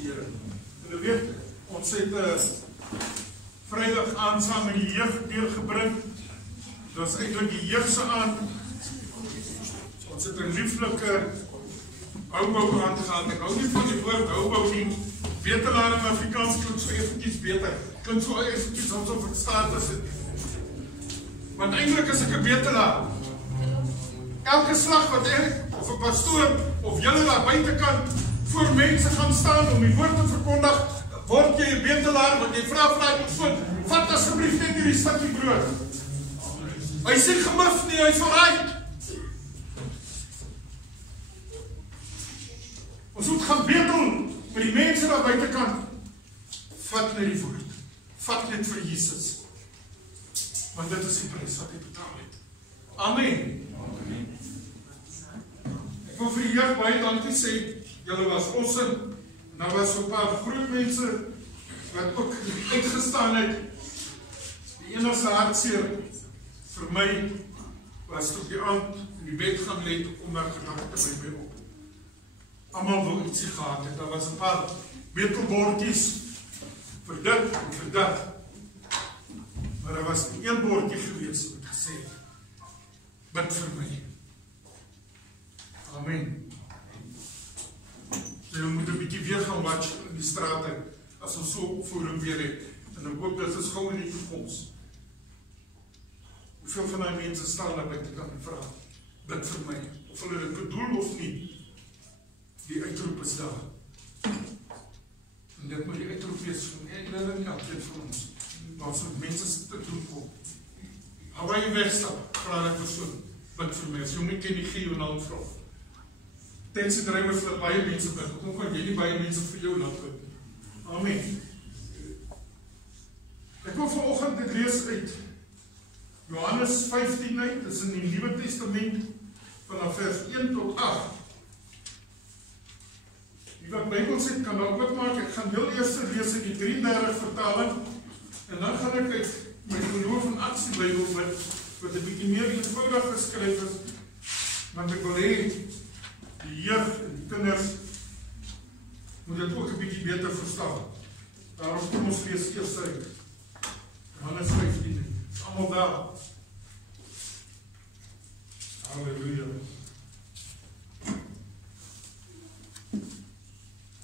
die Here. Julle weet, ons het Vrydag aand saam met die jeug deurgebring. Dit was eintlik die jeugse aand. Ons het 'n lieflike houbou aangehad. Ek hou nie van die woord houbou nie. Betelaar in Afrikaans klink so eventjies beter. Klink so eventjies alsof ek status het. Want eintlik is ek 'n betelaar. Elke slag wat ek, of 'n pastoor, of julle daar buitekant voor mense gaan staan om die woord te verkondig, word jy 'n betelaar, want jy vra vir daai persoon, vat asseblief net hierdie stukkie brood. Hy sê gemif nie, hy's vooruit. Ons moet gaan betel met die mense daar buitekant. Vat net die woord. Vat net vir Jesus. Want dit is die prys wat hy betaal het. Amen. Ek wil vir die jeug baie dankie sê. Julle was awesome. Daar was so 'n paar groot mense wat ook uitgestaan het. Die enigste hartseer vir my was toe die aand in die bed gaan lê, toe kom daar gedagte by my op. Almal wou ietsie gehad het. Daar was 'n paar betelbordjies vir dit en vir dat. Maar daar was een bordjie gewees wat gesê het, bid vir my. Amen. So, jy moet 'n bietjie weer gaan watch in die strate as ons so opvoering weer het. En ek hoop dat is gou in die toekoms. Hoeveel van die mense staan daar buite kan vra, bid vir my, of hulle dit bedoel of nie. Die uitroep is daar. En dit moet die uitroep wees van hulle nie altyd vir ons. Maar ons moet mense te doen kom. Hou waar jy wegstap, vra die persoon, bid vir my. As jy my ken, die gee jou naam vra. Tense drywe vir baie mense bid. Hoekom kan jy nie baie mense vir jou laat bid? Amen. Ek wil vanoggend dit lees uit Johannes 15 uit, dis in die Nuwe Testament, vanaf vers 1 tot 8. Die wat Bybels het, kan daar oopmaak. Ek gaan heel eers lees uit die 33 vertaling, en dan gaan ek uit my Geloof en Aksie Bybel, wat 'n bietjie meer eenvoudig geskryf is, want ek wil hê, die jeug en die kinders moet dit ook 'n bietjie beter verstaan. Daarom kom ons lees eers uit Johannes 15. Is almal daar? Halleluja.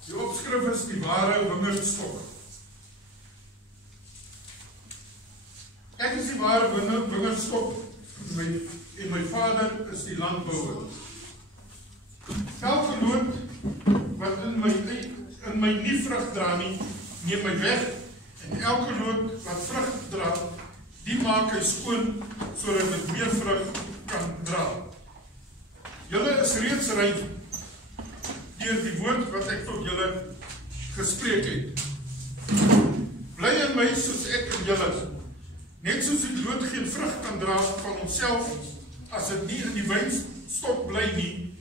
Die opskrif is die ware wingerdstok. Ek is die ware wingerdstok en my Vader is die landbouer. Elke loot wat in my nie vrug dra nie, neem my weg, en elke loot wat vrug dra, die maak hy skoon, sodat dit meer vrug kan dra. Julle is reeds rein deur die woord wat ek tot julle gespreek het. Bly in my soos ek in julle. Net soos die loot geen vrug kan dra van homself, as dit nie in die wynstok bly nie,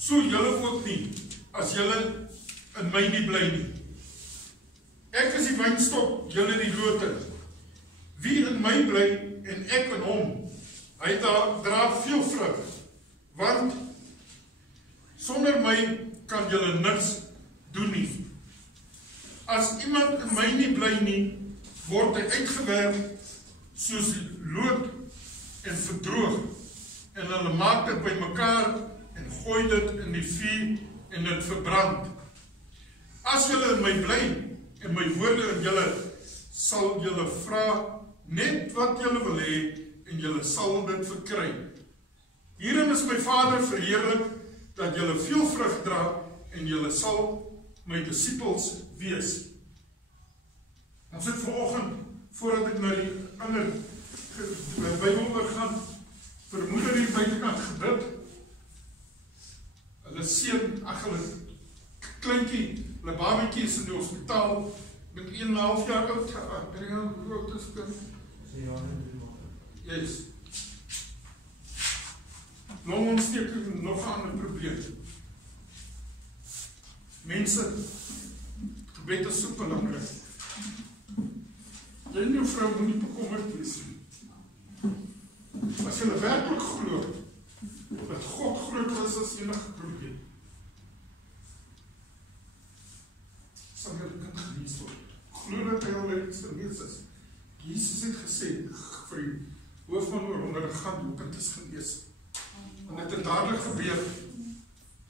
so julle ook nie, as julle in my nie bly nie. Ek is die wynstok, julle die lote. Wie in my bly en ek in hom, hy dra veel vrug, want sonder my kan julle niks doen nie. As iemand in my nie bly nie, word hy uitgewerp soos die lood en verdroog, en hulle maak dit bymekaar en gooi dit in die vuur en dit verbrand. As julle in my bly en my woorde in julle, sal julle vra net wat julle wil hê en julle sal dit verkry. Hierin is my Vader verheerlik, dat julle veel vrug dra en julle sal my disippels wees. Ons het vanoggend, voordat ek na die ander Bybel gaan, vir moeder hier buitekant gebid. Hulle seun, hulle kleintjie, hulle babatjie is in die hospitaal, met 1,5 jaar oud, 3 jaar oud is kind. Yes. Longontsteking en nog 'n ander probleem. Mense, gebed is so belangrik. Jy en jou vrou moet nie bekommerd wees nie. As jy werklik glo dat God groter is as enige probleem, sal julle kind genees word. Glo dat hy al iets genees is. Jesus het gesê vir die hoofman oor onder gaan, jou kind is genees. En dit het dadelik gebeur.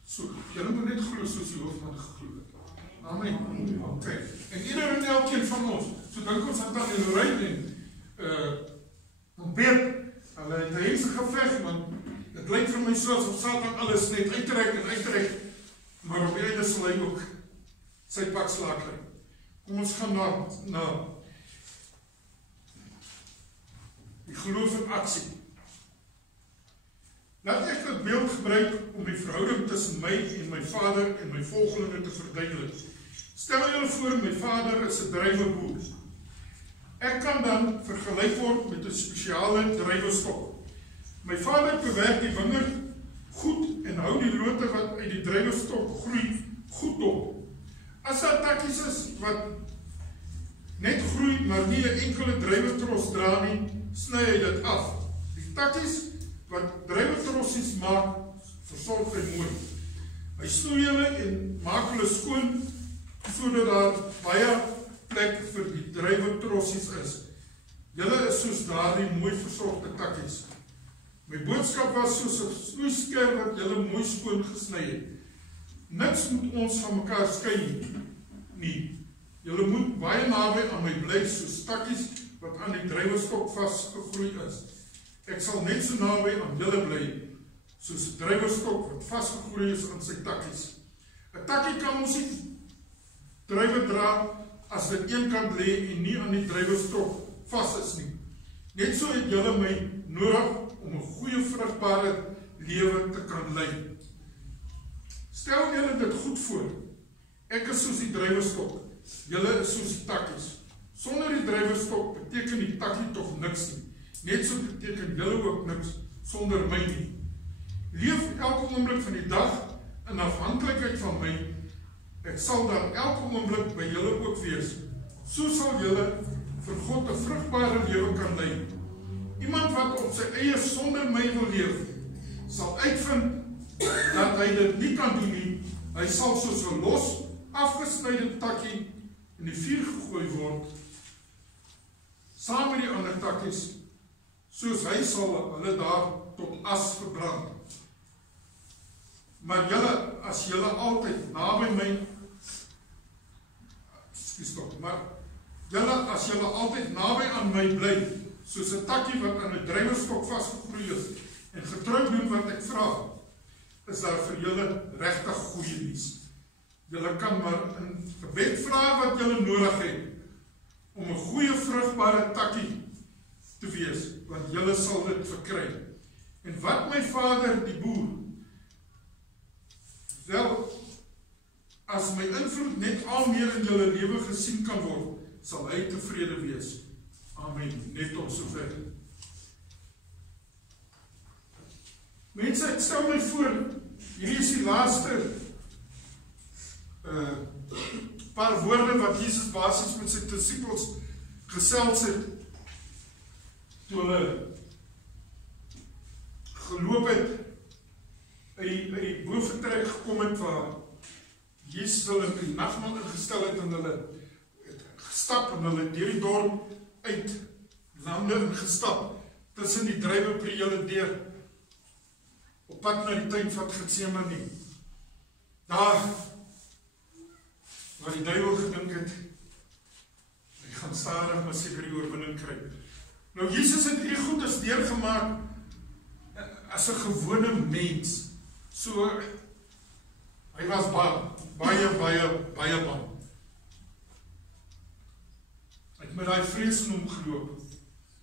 So, julle moet net glo soos die hoofman geglo het. Amen. Okay. En ieder en elkeen van ons, so dink ons aan die Lorraine en ontbeer, hulle het 'n helse geveg, want dit lyk vir my soos of Satan alles net uitreik, maar op die einde sal hy ook sy pak slaag kry. Kom ons gaan na die geloof in aksie. Laat ek dit beeld gebruik om die verhouding tussen my en my vader en my volgelinge te verduidelik. Stel julle voor, my vader is 'n druiweboer. Ek kan dan vergelyk word met 'n spesiale druiwestok. My vader bewerk die wingerd goed en hou die lote wat uit die druiwestok groei goed op. As daar takkies is wat net groei, maar nie 'n enkele druiwetros dra nie, sny hy dit af. Die takkies wat druiwetrossies maak, versorg hy mooi. Hy snoei hulle en maak hulle skoon, sodat daar baie plek vir die druiwetrossies is. Julle is soos daardie mooi versorgde takkies. My boodskap was soos 'n snoeisker wat julle mooi skoon gesny het. Niks moet ons van mekaar skei nie. Julle moet baie naby aan my bly, soos takkies wat aan die druiwestok vasgegroei is. Ek sal net so naby aan julle bly, soos 'n druiwestok wat vasgegroei is aan sy takkies. 'n Takkie kan ons nie druiwe dra as dit een kant lê en nie aan die druiwestok vas is nie. Net so het julle my nodig om 'n goeie vrugbare lewe te kan lei. Stel julle dit goed voor. Ek is soos die druiwestok. Julle is soos die takkies. Sonder die druiwestok beteken die takkie tog niks nie. Net so beteken julle ook niks sonder my nie. Leef elke oomblik van die dag in afhanklikheid van my. Ek sal daar elke oomblik by julle ook wees. So sal julle vir God 'n vrugbare lewe kan lei. Iemand wat op sy eie sonder my wil leef, sal uitvind dat hy dit nie kan doen nie. Hy sal soos 'n los, afgesnyde takkie in die vuur gegooi word, saam met die ander takkies, soos hy sal hulle daar tot as verbrand. Maar julle, as julle altyd naby my, as julle altyd naby aan my bly, soos 'n takkie wat aan 'n druiwestok vasgegroei is, en getrou doen wat ek vra, is daar vir julle regtig goeie nuus. Julle kan maar in gebed vra wat julle nodig het, om 'n goeie vrugbare takkie te wees, want julle sal dit verkry. En wat my vader, die boer, wel, as my invloed net al meer in julle lewe gesien kan word, sal hy tevrede wees. Amen. Net tot sover. Mense, ek stel my voor, hierdie is die laaste paar woorde wat Jesus basies met sy disippels gesels het, toe hulle geloop het, uit die boventrek gekom het, waar Jesus hulle in die nagmaal ingestel het, en hulle het gestap, en hulle deur die dorp uit lande ingestap, tussen die druiweprele deur, op pad na die tuin van Getsemane. Daar, waar die duiwel gedink het, hy gaan stadig maar seker die oorwinning kry. Nou, Jesus het hierdie goedes deurgemaak, as 'n gewone mens, so, hy was baie bang. Hy het met daai vrees in hom geloop,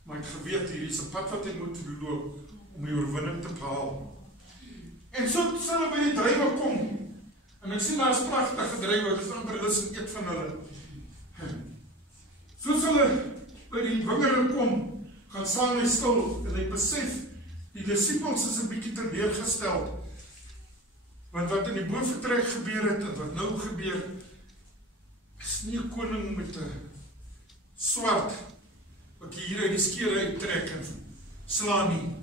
maar hy het geweet, hier is 'n pad wat hy moet loop, om die oorwinning te behaal. En so sal hy by die druiwe kom, en ek sien daar is pragtige druiwe, dis amper lus en eet van hulle. So sal hy by die wingerde kom, gaan staan hy stil, en hy besef, die disippels is 'n bietjie teleurgestel, want wat in die boventrek gebeur het, en wat nou gebeur, is nie 'n koning met 'n swart, wat jy hier uit die skere uittrek en slaan nie.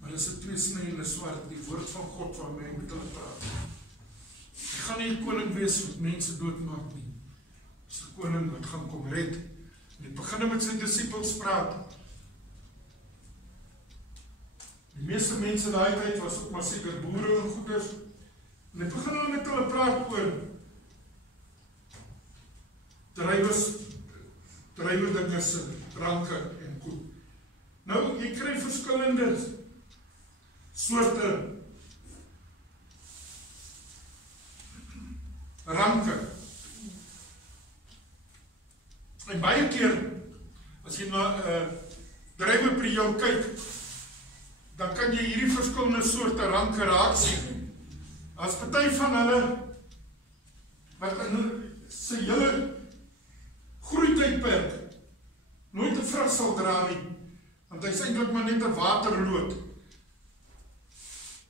Maar dis 'n tweesnydende swart, die woord van God waarmee hy met hulle praat. Die gaan nie 'n koning wees wat mense doodmaak nie. Dis 'n koning wat gaan kom red. En het begin met sy disippels praat. Die meeste mense daai tyd was ook maar seker boere en goeders. En het begin hulle met hulle praat oor drywe dinge se ranke en goed. Nou, jy kry verskillende soorte ranke. En baie keer, as jy na drywe by jou kyk, dan kan jy hierdie verskillende soorte ranke raak sien. As party van hulle, wat in sy hele groeitydperk nooit 'n vrug sal dra nie, want hy is eintlik maar net 'n waterloot.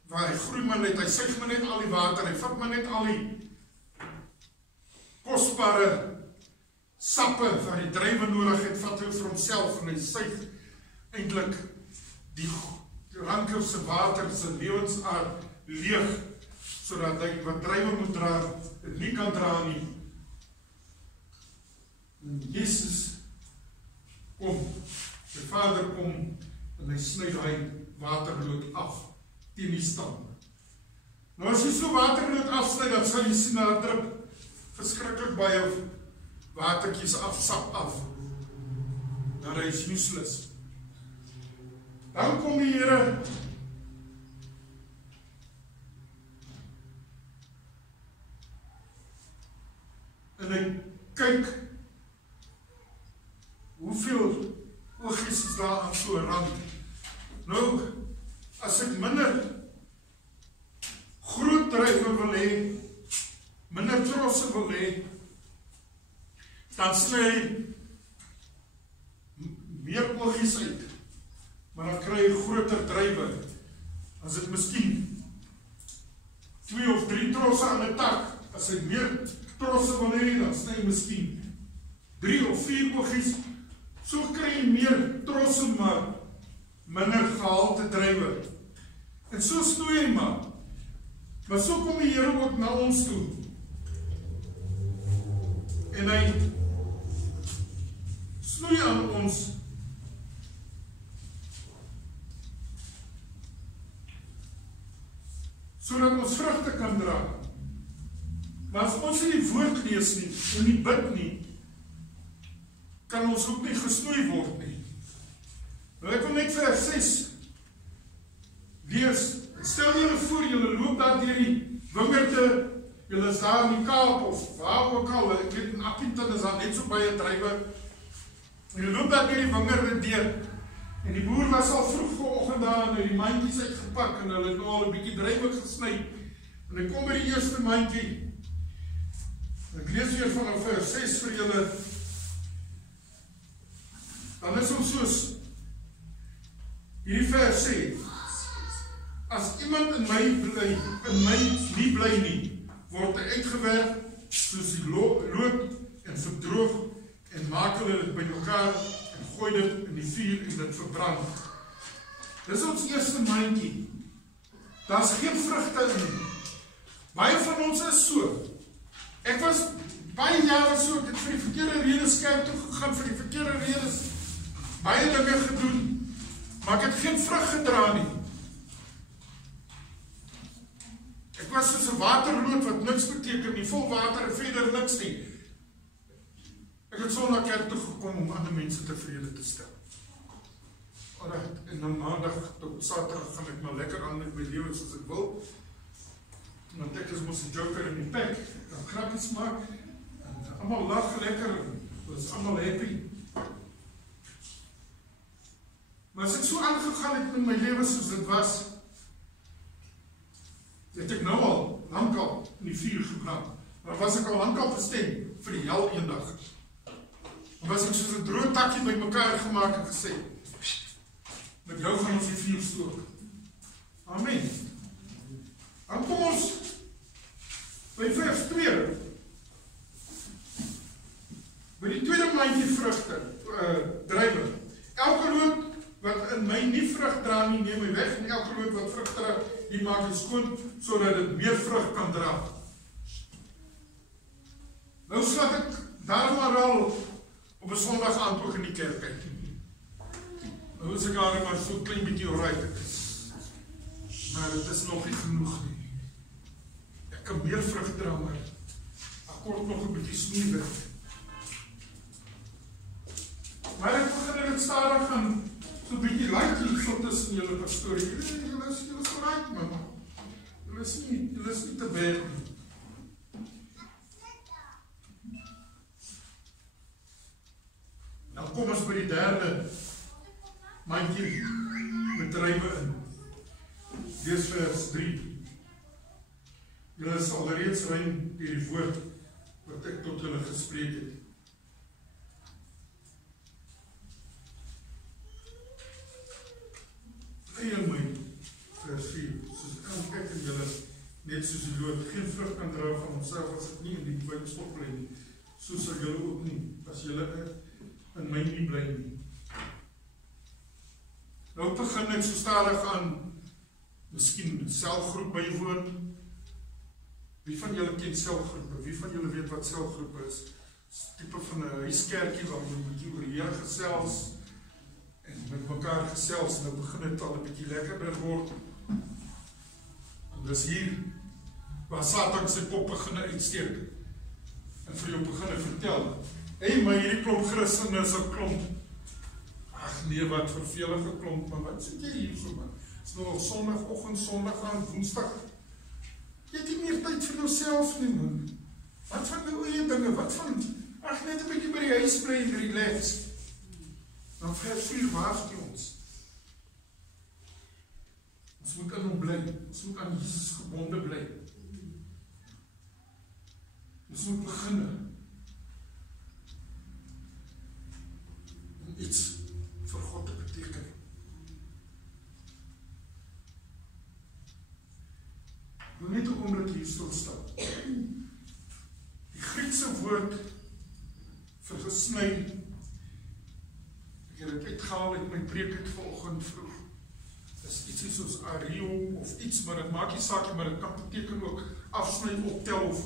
Waar hy groei maar net, hy suig maar net al die water, hy vat maar net al die kosbare sappe wat die drywe nodig het, vat hy vir homself en hy suig eintlik die ranke se water se lewensaard leeg, sodat hy wat drywe moet dra, dit nie kan dra nie. En Jesus kom, die Vader kom, en hy sny daai waterloot af, teen die stam. Nou as jy so waterloot afsny, dan sal jy sien dat drup verskriklik baie watertjies sap af. Dan hy is useless. Dan kom die Here en hy kyk hoeveel oogies is daar aan so 'n rand. Nou, as ek minder groot drywe wil hê, minder trosse wil hê, dan sny hy meer oogies uit, maar dan kry hy groter drywe. As dit miskien 2 of 3 trosse aan 'n tak, as hy meer trosse wil hê, dan sny hy miskien 3 of 4 oogies. So kry jy meer trosse, maar minder gehalte drywe. En so snoei hy maar. Maar so kom die Here ook na ons toe. En hy snoei aan ons. Sodat ons vrugte kan dra. Maar as ons nie die woord lees nie, en nie bid nie, kan ons ook nie gesnoei word nie. Nou ek wil net vers 6 lees. Stel julle voor, julle loop daar deur die wingerde, julle is daar in die Kaap of waar ook al, ek weet in Appington is daar net so baie drywe. En julle loop daar deur die wingerde deur. En die boer was al vroeg vanoggend daar en hy die mandjies uitgepak en hulle het nou al 'n bietjie drywe gesny. En hy kom by die eerste mandjie. Ek lees weer vanaf vers 6 vir julle. Dan is ons soos hierdie vers sê, as iemand in my nie bly nie, word hy uitgewerp soos die lood en verdroog en maak hulle dit bymekaar en gooi dit in die vuur en dit verbrand. Dis ons eerste mandjie. Daar's geen vrugte in nie. Baie van ons is so. Ek was baie jare so, ek het vir die verkeerde redes kerk toe gegaan, vir die verkeerde redes baie dinge gedoen, maar ek het geen vrug gedra nie. Ek was soos 'n waterloot wat niks beteken nie, vol water en verder niks nie. Ek het Sondag kerk toe gekom om ander mense tevrede te stel. Alright, en dan Maandag tot Saterdag gaan ek maar lekker aan met my lewe soos ek wil. Want ek is mos 'n joker in die pek, dan grappies maak, en almal lag lekker, ons is almal happy. Maar as ek so aangegaan het met my lewe soos dit was, het ek nou al lankal in die vuur gebrand. Maar was ek al lankal bestem vir die hel eendag. Dan was ek soos 'n droë takkie by mekaar gemaak en gesê, met jou gaan ons die vuur stook. Amen. Dan kom ons by vers 2. By die tweede mandjie vrugte, drywe. Elke loot wat in my nie vrug dra nie, neem my weg, en elke loot wat vrug dra, die maak hy skoon, sodat dit meer vrug kan dra. Nou slaat ek daar maar al op 'n Sondag aand ook in die kerk uit. Nou is ek daar maar so klein bietjie alright. Maar dit is nog nie genoeg nie. Ek kan meer vrug dra, maar ek kort nog 'n bietjie smeerwerk. Maar ek begin dit stadig gaan so 'n bietjie like hierso tussen julle pastorie. Julle is alright, man. Julle is nie te berg nie. Dan kom ons by die derde mandjie met druiwe in. Lees vers 3. Julle is alreeds rein deur die woord wat ek tot julle gespreek het. Eien my, vers 4, soos ek en julle, net soos die lood, geen vrug kan dra van homself as dit nie in die wynstop bly nie, so sal julle ook nie, as julle in my nie bly nie. Nou begin ek so stadig aan, miskien selgroep bywoon. Wie van julle ken selgroepe? Wie van julle weet wat selgroepe is? Tipe van 'n huiskerkie waar jy 'n bietjie oor die Here gesels en met mekaar gesels, nou begin dit al 'n bietjie lekkerder word. En dis hier waar Satan sy kop begin uitsteek en vir jou begin vertel. Hey, maar hierdie klomp Christene is 'n klomp. Ag nee, wat vervelige klomp, maar wat sê jy hierso man? Is nou al Sondagoggend, Sondag aan, Woensdag. Jy het nie meer tyd vir jouself nie man. Wat van die eie dinge? Wat van ag net 'n bietjie by die huis bly en relax. Dan vers 4 waarsku ons. Ons moet aan hom bly. Ons moet aan Jesus gebonde bly. Ons moet begin om iets vir God te beteken. Ek wil net 'n oomblik hier stil staan. Die Griekse woord vir gesny, ek het dit uitgehaal uit my preek uit vanoggend vroeg, is iets soos ario of iets, maar dit maak nie saak, maar dit kan beteken ook afsny, optel of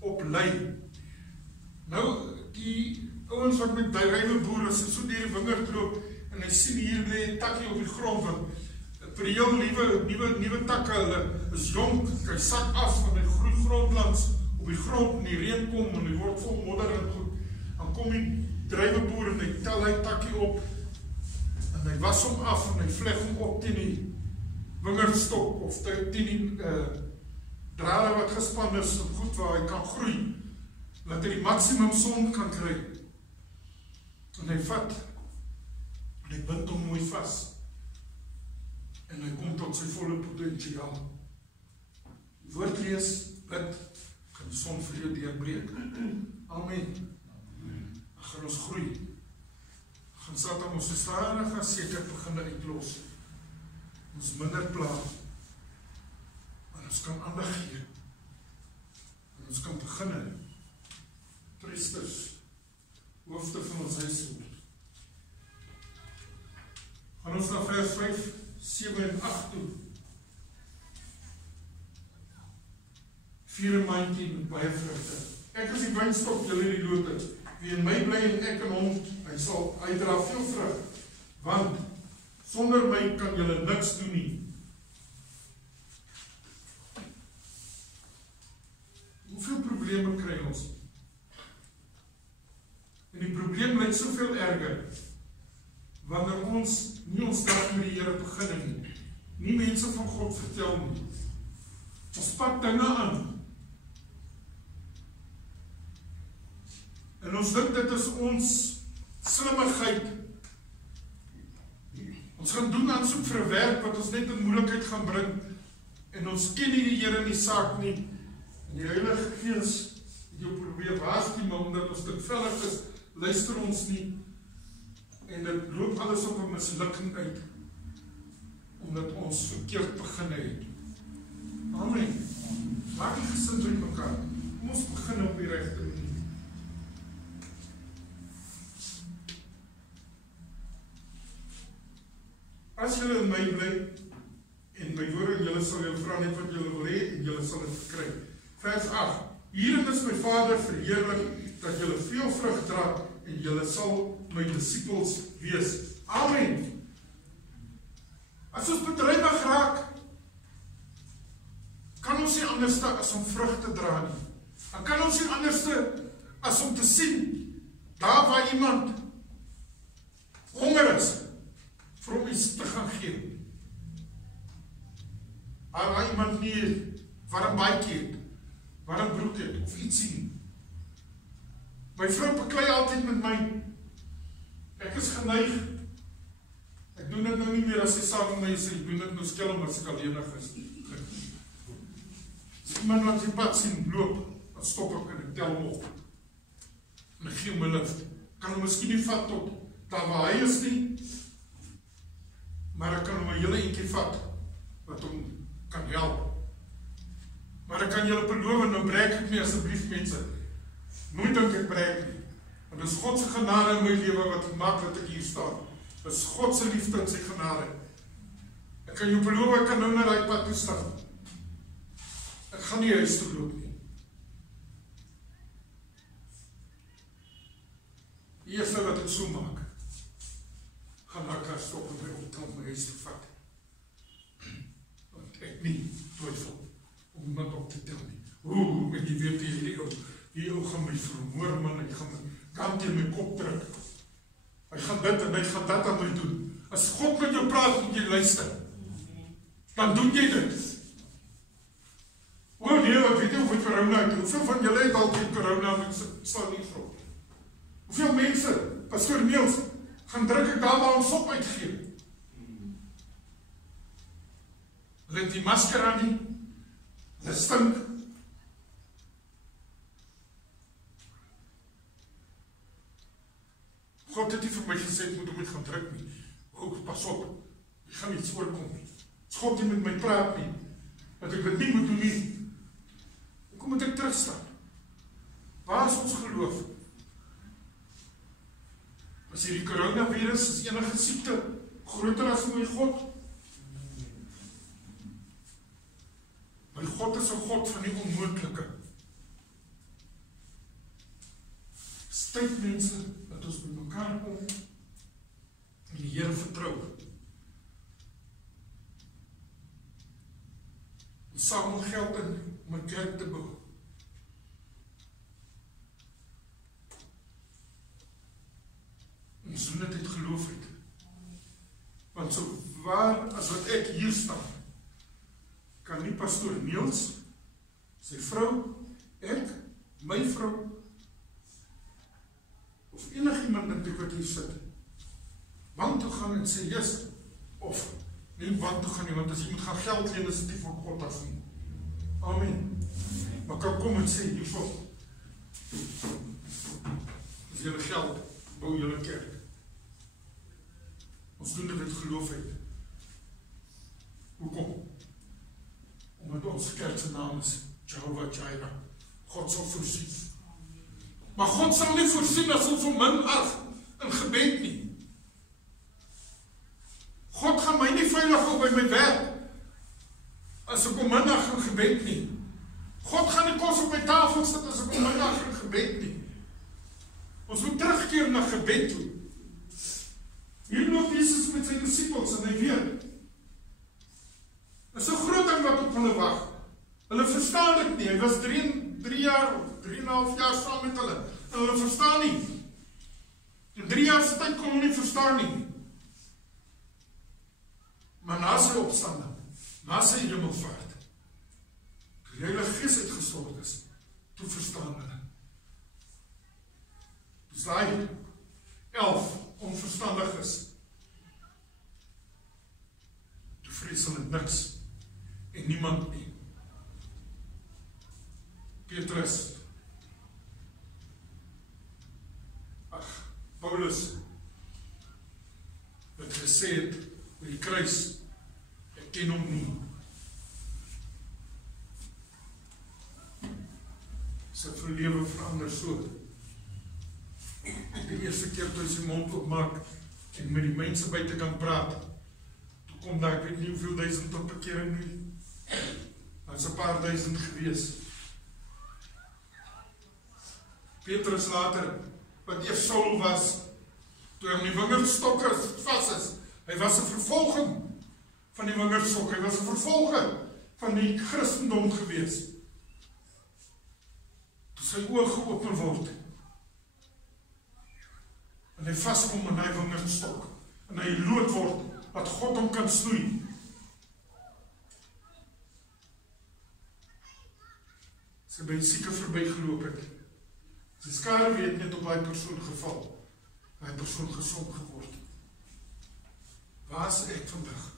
oplei. Nou, die ouens wat met druiwe boere so deur die wingerd loop en hy sien hier lê 'n takkie op die grond wat vir die heel nuwe takke, hulle is jonk, hy sak af en hy groei grondlands op die grond en die reën kom en hy word vol modder en goed. Dan kom die druiweboer en hy tel hy takkie op en hy was hom af en hy vleg hom op teen die wingerdstok of teen die drade wat gespan is en goed waar hy kan groei, dat hy die maksimum son kan kry. En hy vat en hy bind hom mooi vas en hy kom tot sy volle potentiaal. Woord lees, bid, kan die son vir jou deurbreek. Amen. Dan gaan ons groei. Gaan Satan ons so stadig gaan seker begin uitlos. Ons minder pla. Maar ons kan aandag gee. En ons kan begin. Priesters, hoofde van ons huishoud. Gaan ons na vers 5, 7 en 8 toe. 4 mandjie met baie vrugte. Ek is die wynstok, julle die lote. Wie in my bly en ek in hom, hy dra veel vrug. Want sonder my kan julle niks doen nie. Hoeveel probleme kry ons? En die probleem lyk soveel erger wanneer ons nie ons dag met die Here begin nie mense van God vertel nie. Ons pak dinge aan. En ons dink dit is ons slimmigheid. Ons gaan doen aansoek vir 'n werk wat ons net in moeilikheid gaan bring en ons ken nie die Here in die saak nie. En die Heilige Gees het jou probeer waarsku, maar omdat ons te vellig is, luister ons nie. En dit loop alles op 'n mislukking uit omdat ons verkeerd begin het. Amen. Maak nie gesind met mekaar. Kom ons begin op die regte manier. As julle in my bly en my woorde, julle sal julle vra net wat julle wil hê en julle sal dit kry. Vers 8. Hierin is my Vader verheerlik, dat julle veel vrug dra, en julle sal my disippels wees. Amen. As ons bedrywig raak, kan ons nie anders as om vrug te dra nie. Dan kan ons nie anders as om te sien, daar waar iemand honger is, vir hom iets te gaan gee. Waar iemand nie warm baadjie het, warm broek het, of iets sien. My vrou beklei altyd met my, ek is geneig, ek doen dit nou nie meer as sy saam met my is, ek doen dit nou skelm as ek alleenig is. As iemand wat sy pad sien loop, dan stop ek en ek tel hom op. En ek gee hom 'n lift. Kan hom miskien nie vat tot daar waar hy is nie, maar ek kan hom 'n hele eentjie vat, wat hom kan help. Maar ek kan julle beloof, nou breek ek nie asseblief mense. Nooit dink ek breek nie. Want dit is God se genade in my lewe wat maak dat ek hier staan. Dit is God se liefde en sy genade. Ek kan jou beloof, ek kan nou na daai pad toe stap. Ek gaan nie huis toe loop nie. Die eerste wat ek so maak, gaan na kar stop en my opkom my huis te vat. Want ek nie twyfel om iemand op te tel nie. En jy weet die ou gaan my vermoor, man, hy gaan my kant in my kop druk. Hy gaan dit en hy gaan dat aan my doen. As God met jou praat, moet jy luister. Dan doen jy dit. O nee, ek weet nie of het corona uit. Hoeveel van julle het al die corona, ek sal nie vrou. Hoeveel mense, Pastoor Niels, gaan druk ek daar waar ons sop uitgegeen. Hulle het die masker aan nie, hulle stink. God het nie vir my gesê, ek moet hom nie gaan druk nie. Pas op, ek gaan iets oorkom nie. As God nie met my praat nie, dat ek dit nie moet doen nie. Hoe moet ek terugstaan? Waar is ons geloof? As hierdie coronavirus is enige siekte groter as my God. My God is 'n God van die onmoontlike. Tyd mense, dat ons met mekaar kom en die Here vertrou. Ons samel geld in om 'n kerk te bou. Ons doen dit uit geloof uit. Want so waar as wat ek hier staan, kan nie Pastoor Niels, sy vrou, ek, my vrou, of enigiemand natuurlijk wat hier sit, want toe gaan en sê, yes, of nie want toe gaan nie, want as jy moet gaan geld leen, is dit nie van God af nie. Amen. Maar kan kom en sê, hierso, as jylle geld, bou jylle kerk. Ons doen dit met geloof uit. Hoekom? Omdat ons kerk se naam is Jehovah Jireh. God sal voorsien. Maar God sal nie voorsien as ons hom minag in gebed nie. God gaan my nie veilig hou by my werk as ek hom minag in gebed nie. God gaan nie kos op my tafel sit as ek hom minag in gebed nie. Ons moet terugkeer na gebed toe. Hier loop Jesus met sy disippels en hy weet. Dit is 'n groot ding wat op hulle wag. Hulle verstaan dit nie. Hy was 3 jaar of 3,5 jaar saam met hulle. En hulle verstaan nie. In 3 jaar se tyd kon hulle nie verstaan nie. Maar na sy opstanding, na sy hemelvaart, toe die Heilige Gees uitgestort is, toe verstaan hulle. Dus daai 11 onverstandig is, toe vrees hulle niks en niemand nie. Petrus, Paulus, wat gesê het, by die kruis, ek ken hom nie. Sy lewe verander so. Die eerste keer toe hy sy mond opmaak, en met die mense buite kan praat, toe kom daar, ek weet nie hoeveel duisend tot bekering nie, daar is 'n paar duisend gewees. Petrus later, wat eers Saul was, toe hy om die wingerdstokke vas is, hy was 'n vervolging van die wingerdstok, hy was 'n vervolger van die Christendom gewees. Toe sy oë geopen word, en hy vaskom in hy wingerdstok, en hy lood word, wat God hom kan snoei. Sy by die sieke verby geloop het. Sy skare weet net op hy persoon geval, hy persoon gesond geword. Waar is ek vandag?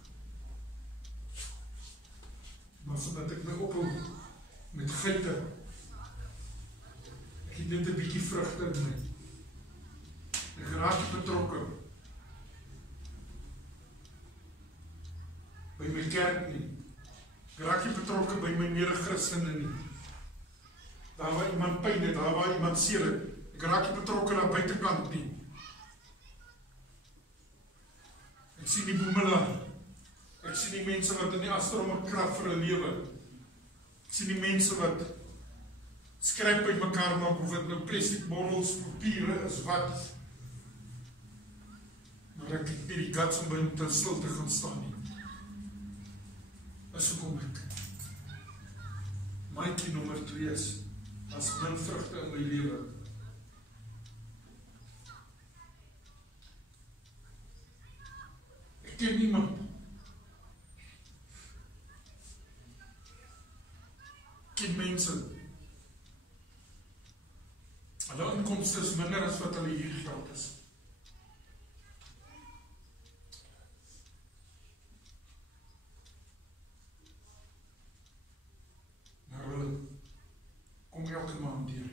Maar sodat ek nou ophou met geite, ek het net 'n bietjie vrugte in my. Ek raak nie betrokke by my kerk nie. Ek raak nie betrokke by my mede-Christene nie. Daar waar iemand pyn het, daar waar iemand seer het, ek raak nie betrokke na buitekant nie. Ek sien die boemelaar. Ek sien die mense wat in die astromme krag vir 'n lewe. Ek sien die mense wat skryp uit mekaar maak, of dit nou plastic bottels, papiere is wat. Maar ek het nie die guts om by hom ten stil te gaan staan nie. Is hoekom ek maatjie nommer 2 is, as min vrugte in my lewe. Ek ken niemand. Ken mense. Hulle inkomste is minder as wat hulle hier geld is. Maar hulle kom elke maand deur.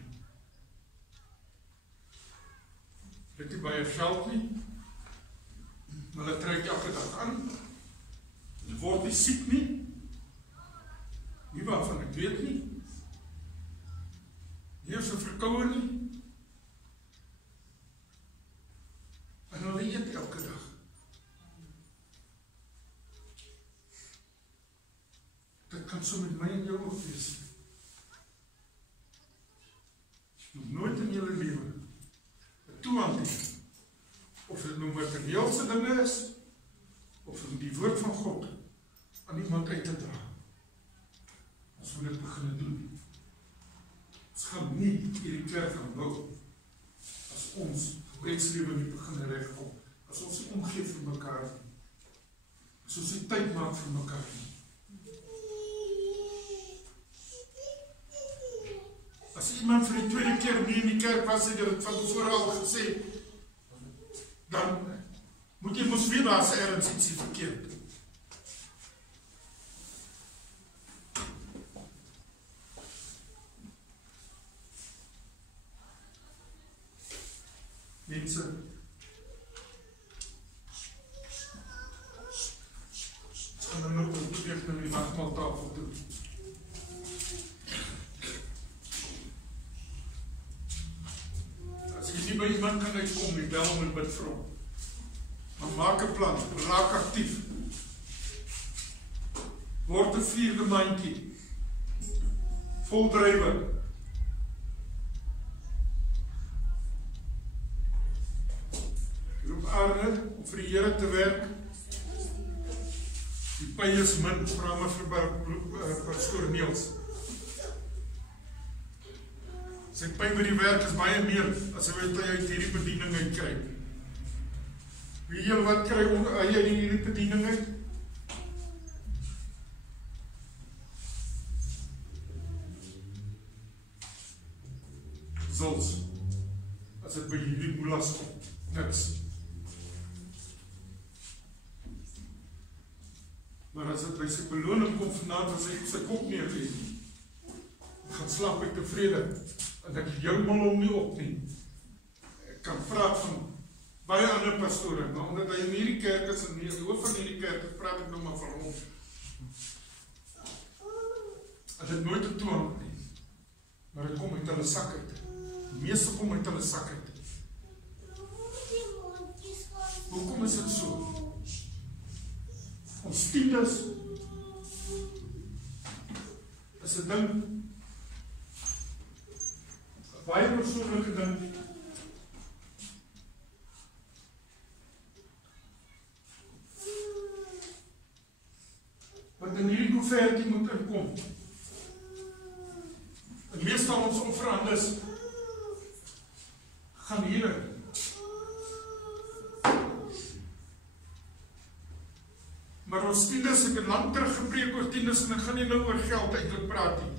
Hulle het nie baie geld nie, maar hulle trek elke dag aan. Hulle word nie siek nie. Nie waarvan ek weet nie. Nie is 'n verkoue nie. En hulle eet elke dag. Dit kan so met my en jou ook wees. Nog nooit in julle lewe 'n toegang het, of dit nou materiëelse dinge is, of dit die woord van God aan iemand uit te dra. As we dit begin doen. Ons gaan nie hierdie kerk gaan bou as ons gebedslewe nie begin regkom. As ons nie omgee vir mekaar nie. As ons nie tyd maak vir mekaar nie. As iemand vir die tweede keer nie in die kerk was, het dit van tevore al gesê, dan moet jy mos weet daar is ergens ietsie verkeerd. Mense, ons gaan nou beweeg na die nagmaaltafel toe. As jy nie by iemand kan uitkom, nie bel hom en bid vir hom. Maar maak 'n plan, raak aktief. Word 'n vierde mandjie. Vol drywe. Aarde, om vir die Here te werk. Die pyn is min, vra maar vir pastoor Niels. Sy pyn by die werk is baie meer, as hy weet uit hierdie bediening uitkry. Wie julle wat kry hy uit hierdie bediening uit? Zoals, as dit by hierdie moelas kom, niks. Maar as dit by sy beloning kom vanavond, as hy sy kop neerleef, gaan slaap ek tevrede, en ek jou mal hom nie op nie. Ek kan praat van baie ander pastore, maar omdat hy in hierdie kerk is, en die hoof van hierdie kerk, praat ek nou maar van hom. As dit nooit 'n toon nie, maar dit kom uit hulle sak uit. Die meeste kom uit hulle sak uit. Hoekom is dit so? Ons tiendes is 'n ding baie persoonlike ding. Wat in hierdie koevertjie moet inkom. En meestal ons offerandes gaan hierin. Maar ons tiendes, ek het lang terug gepreek oor tiendes en ek gaan nie nou oor geld eintlik praat nie.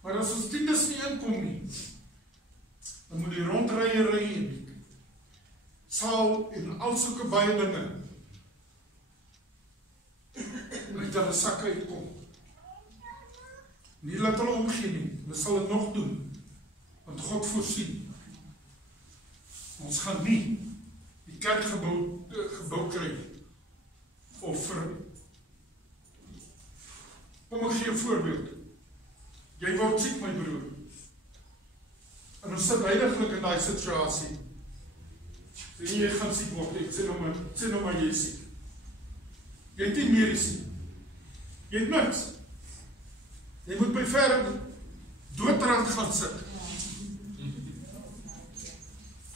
Maar as ons tiendes nie inkom nie, dan moet die rondryery en die saal en al sulke baie dinge uit hulle sakke uitkom. Nie laat hulle omgee nie, hulle sal het nog doen, want God voorsien. Ons gaan nie die kerkgebou kry, of kom ek gee 'n voorbeeld. Jy word siek, my broer. En ons sit heiliglik in die situasie. En jy gaan siek word, ek sê nou maar jy is siek. Jy het nie medies nie. Jy het niks. Jy moet by ver doodrand gaan sit.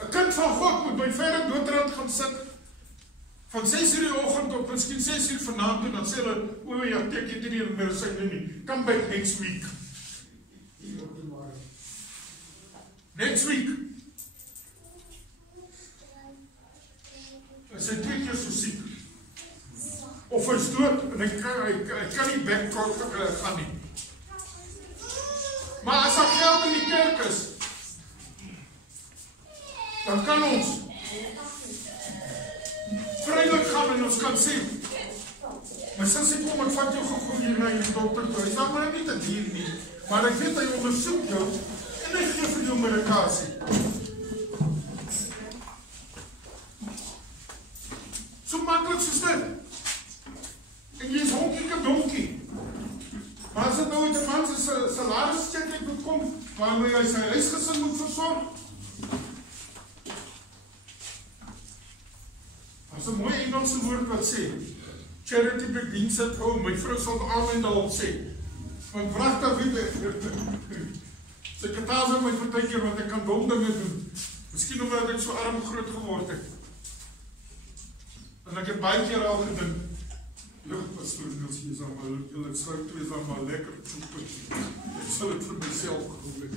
'n Kind van God moet by ver doodrand gaan sit, van 6 uur die oggend tot miskien 6 uur vanaand, en dan sê hulle, o ja, ek het nie meer medisyne nie, come back next week. Next week. Hy sê 2 keer so siek. Of hy is dood, en hy kan nie backcourt gaan nie. Maar as daar geld in die kerk is, dan kan ons vrylik gaan en ons kan sê, my sussie kom, ek vat jou gou hier na die dokter toe, hy sê, maar nie te dier nie, maar ek weet hy ondersoek jou, en hy gee vir jou medikasie. So makkelijk soos dit. En jy is honkie donkie. Maar as het nou uit 'n man se salarischeck moet kom, waarmee hy sy huisgesin moet versorg, as 'n mooi Engelse woord wat sê, charity begins at home, my vrou sal amen daarop sê, want pragtig wie sekretaris my partykeer, want ek kan dom dinge doen, miskien omdat ek so arm groot geword het, en ek het baie keer al gedink, pastoor Niels, jy is allemaal, julle sluit twee is allemaal lekker soep, ek sal het vir myself gehoor.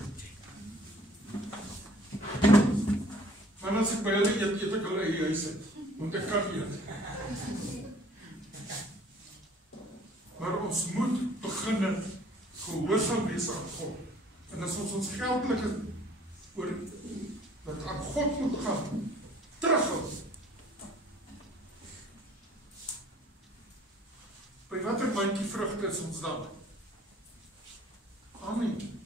Maar as ek by hulle eet ek hulle in die huis het, want ek kan eet. Maar ons moet begin gehoorsaam wees aan God. En as ons geldelike oor wat aan God moet gaan, terughou. By watter bandjie vrugte is ons dan? Amen.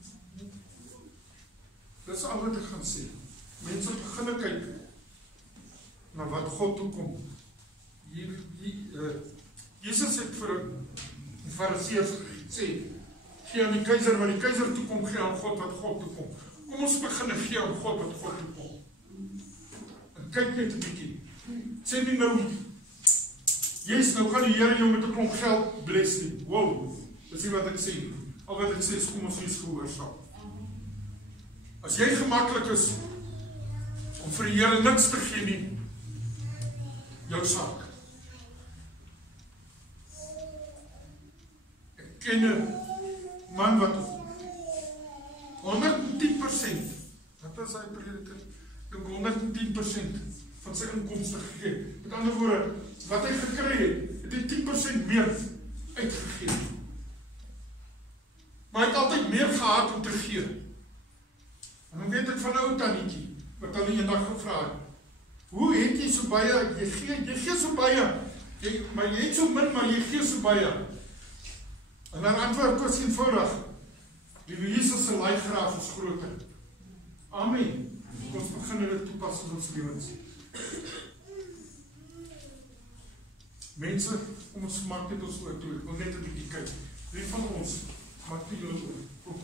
Dis al wat ek gaan sê. Mense begin kyk na wat God toekom. Jesus het vir die Fariseërs sê, gee aan die keiser wat die keiser toekom, gee aan God wat God toekom. Kom ons begin gee aan God wat God toekom. En kyk net 'n bietjie. Sê nie nou, yes, nou gaan die Here jou met 'n klomp geld bless nie. Wow, dis nie wat ek sê. Al wat ek sê is, kom ons wees gehoorsaam. As jy gemaklik is om vir die Here niks te gee nie, jou saak. Ek ken 'n man wat 110%, wat is hy prediker? 110% van sy inkomste gegee. Met ander woorde, wat hy gekry het hy 10% meer uitgegee. Maar hy het altyd meer gehad om te gee. En dan weet ek van 'n ou tannietjie, wat hulle eendag gevra het, hoe het jy so baie, jy gee so baie, maar jy het so min, maar jy gee so baie. En dan antwoord was eenvoudig, die Jesus se laaigraaf is groter. Amen. Ons begin dit toepas in ons lewens. Mense, kom ons maak dit ons oor toe, ek wil net 'n bietjie kyk. Wie van ons, maak die jou oor,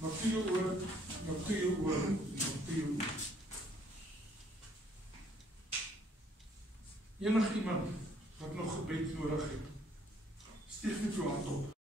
maak die jou oor, maak die jou oor, maak die jou oor. Enig iemand wat nog gebed nodig het, steek net jou hand op.